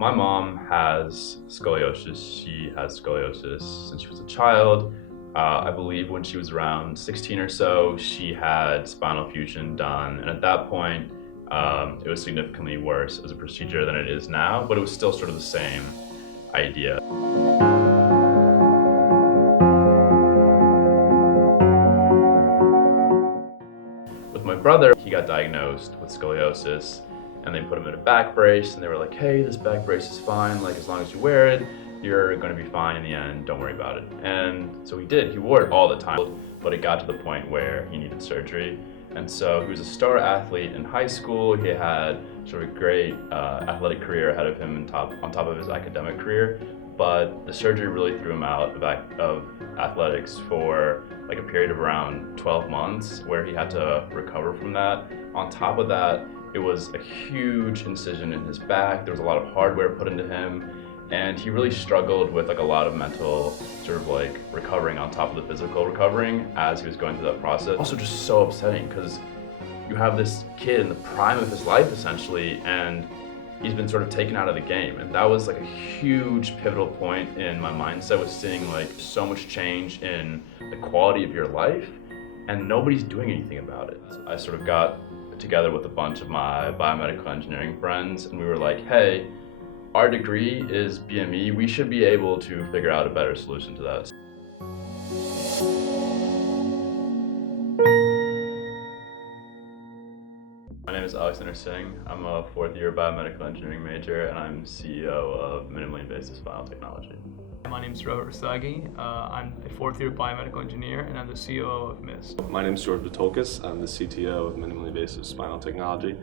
My mom has scoliosis. She has scoliosis since she was a child. I believe when she was around 16 or so, she had spinal fusion done. And at that point, it was significantly worse as a procedure than it is now, but it was still sort of the same idea. With my brother, he got diagnosed with scoliosis and they put him in a back brace and they were like, hey, this back brace is fine. Like, as long as you wear it, you're going to be fine in the end. Don't worry about it. And so he did. He wore it all the time, but it got to the point where he needed surgery. And so he was a star athlete in high school. He had sort of a great athletic career ahead of him on top of his academic career. But the surgery really threw him out of athletics for like a period of around 12 months where he had to recover from that. On top of that, it was a huge incision in his back. There was a lot of hardware put into him, and he really struggled with like a lot of mental sort of like recovering on top of the physical recovering as he was going through that process. Also just so upsetting because you have this kid in the prime of his life essentially, and he's been sort of taken out of the game. And that was like a huge pivotal point in my mindset, was seeing like so much change in the quality of your life and nobody's doing anything about it. I sort of got together with a bunch of my biomedical engineering friends and we were like, hey, our degree is BME, we should be able to figure out a better solution to that. My name is Alexander Singh. I'm a fourth year biomedical engineering major and I'm CEO of Minimally Invasive Spinal Technology. My name is Rohit Rasagi. I'm a fourth year biomedical engineer and I'm the COO of MIST. My name is George Vitolkis. I'm the CTO of Minimally Invasive Spinal Technology,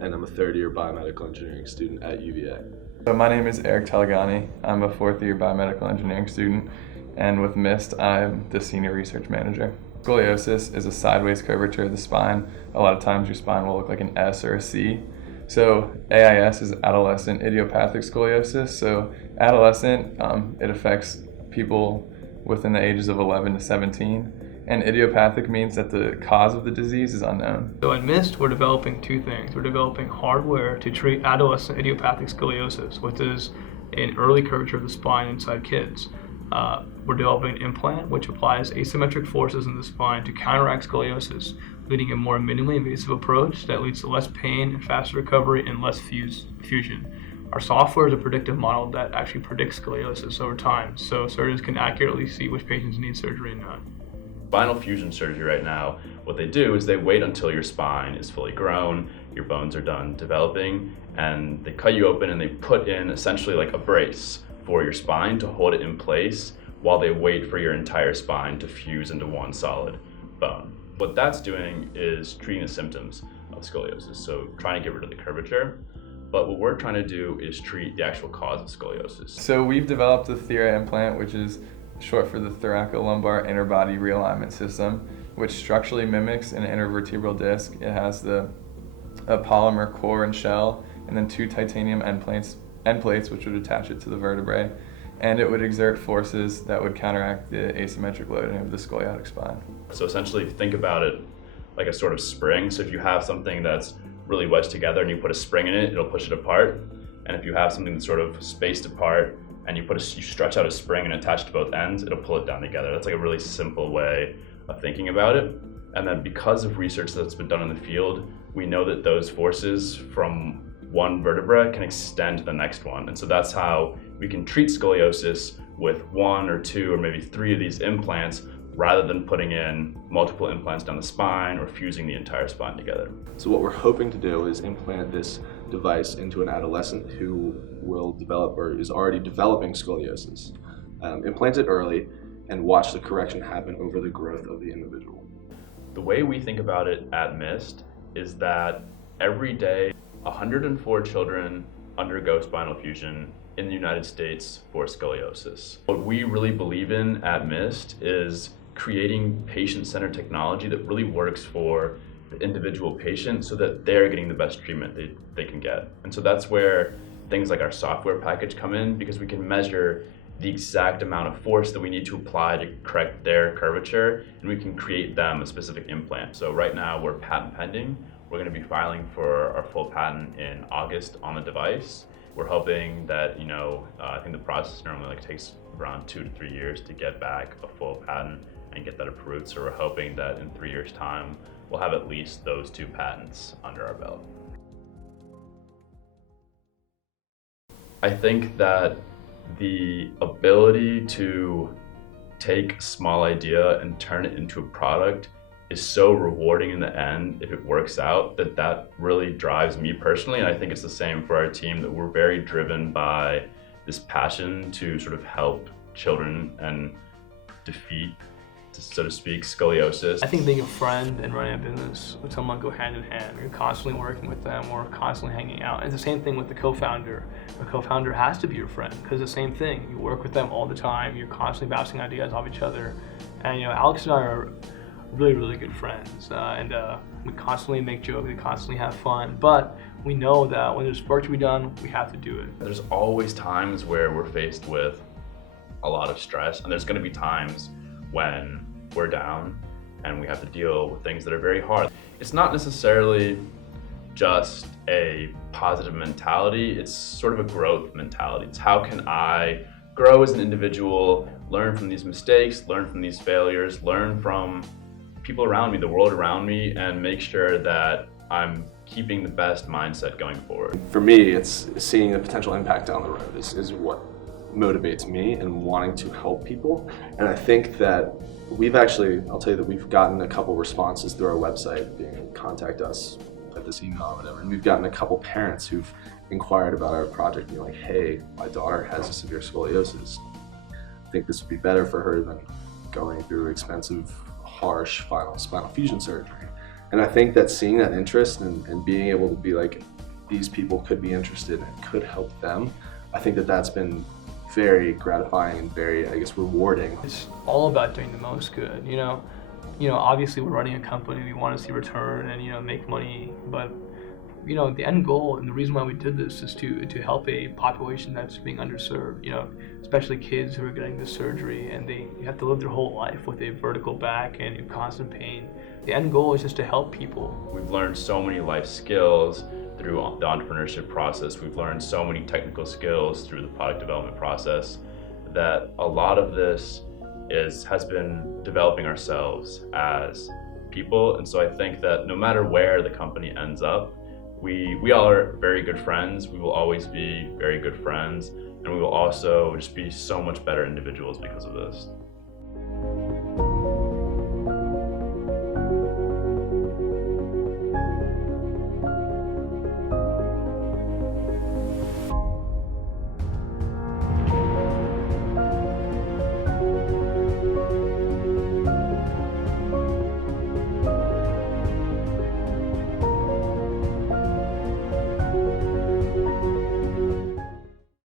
and I'm a third year biomedical engineering student at UVA. So my name is Eric Talagani. I'm a fourth year biomedical engineering student, and with MIST, I'm the senior research manager. Scoliosis is a sideways curvature of the spine. A lot of times your spine will look like an S or a C. So AIS is adolescent idiopathic scoliosis. So adolescent, it affects people within the ages of 11 to 17. And idiopathic means that the cause of the disease is unknown. So at MIST, we're developing two things. We're developing hardware to treat adolescent idiopathic scoliosis, which is an early curvature of the spine inside kids. We're developing an implant which applies asymmetric forces in the spine to counteract scoliosis, leading a more minimally invasive approach that leads to less pain and faster recovery and less fusion. Our software is a predictive model that actually predicts scoliosis over time, so surgeons can accurately see which patients need surgery and not. Spinal fusion surgery right now, what they do is they wait until your spine is fully grown, your bones are done developing, and they cut you open and they put in essentially like a brace for your spine to hold it in place while they wait for your entire spine to fuse into one solid bone. What that's doing is treating the symptoms of scoliosis, so trying to get rid of the curvature. But what we're trying to do is treat the actual cause of scoliosis. So we've developed the Thera implant, which is short for the thoracolumbar interbody realignment system, which structurally mimics an intervertebral disc. It has a polymer core and shell, and then two titanium end plates which would attach it to the vertebrae, and it would exert forces that would counteract the asymmetric loading of the scoliotic spine. So essentially think about it like a sort of spring. So if you have something that's really wedged together and you put a spring in it, it'll push it apart. And if you have something that's sort of spaced apart and you stretch out a spring and attach to both ends, it'll pull it down together. That's like a really simple way of thinking about it. And then because of research that's been done in the field, we know that those forces from one vertebra can extend to the next one. And so that's how we can treat scoliosis with one or two or maybe three of these implants rather than putting in multiple implants down the spine or fusing the entire spine together. So what we're hoping to do is implant this device into an adolescent who will develop or is already developing scoliosis. Implant it early and watch the correction happen over the growth of the individual. The way we think about it at MIST is that every day 104 children undergo spinal fusion in the United States for scoliosis. What we really believe in at MIST is creating patient-centered technology that really works for the individual patient so that they're getting the best treatment they can get. And so that's where things like our software package come in, because we can measure the exact amount of force that we need to apply to correct their curvature, and we can create them a specific implant. So right now we're patent pending. We're going to be filing for our full patent in August on the device. We're hoping that, I think the process normally takes around 2 to 3 years to get back a full patent and get that approved. So we're hoping that in 3 years' time, we'll have at least those 2 patents under our belt. I think that the ability to take a small idea and turn it into a product is so rewarding in the end if it works out, that really drives me personally. And I think it's the same for our team, that we're very driven by this passion to sort of help children and defeat, so to speak, scoliosis. I think being a friend and running a business with someone go hand in hand. You're constantly working with them or constantly hanging out. And it's the same thing with the co-founder. The co-founder has to be your friend because the same thing. You work with them all the time. You're constantly bouncing ideas off each other. And Alex and I are really, really good friends. We constantly make jokes. We constantly have fun. But we know that when there's work to be done, we have to do it. There's always times where we're faced with a lot of stress, and there's going to be times when we're down and we have to deal with things that are very hard. It's not necessarily just a positive mentality, it's sort of a growth mentality. It's how can I grow as an individual, learn from these mistakes, learn from these failures, learn from people around me, the world around me, and make sure that I'm keeping the best mindset going forward. For me, it's seeing the potential impact down the road is what motivates me and wanting to help people. And I think that I'll tell you that we've gotten a couple responses through our website, being contact us at this email or whatever. And we've gotten a couple parents who've inquired about our project, being like, hey, my daughter has a severe scoliosis. I think this would be better for her than going through expensive, harsh spinal fusion surgery. And I think that seeing that interest and being able to be like, these people could be interested and could help them, I think that that's been very gratifying and very, rewarding. It's all about doing the most good. Obviously we're running a company, we want to see return and make money, but the end goal and the reason why we did this is to help a population that's being underserved, especially kids who are getting this surgery and they have to live their whole life with a vertical back and in constant pain. The end goal is just to help people. We've learned so many life skills through the entrepreneurship process. We've learned so many technical skills through the product development process that a lot of this has been developing ourselves as people. And so I think that no matter where the company ends up, we all are very good friends. We will always be very good friends, and we will also just be so much better individuals because of this.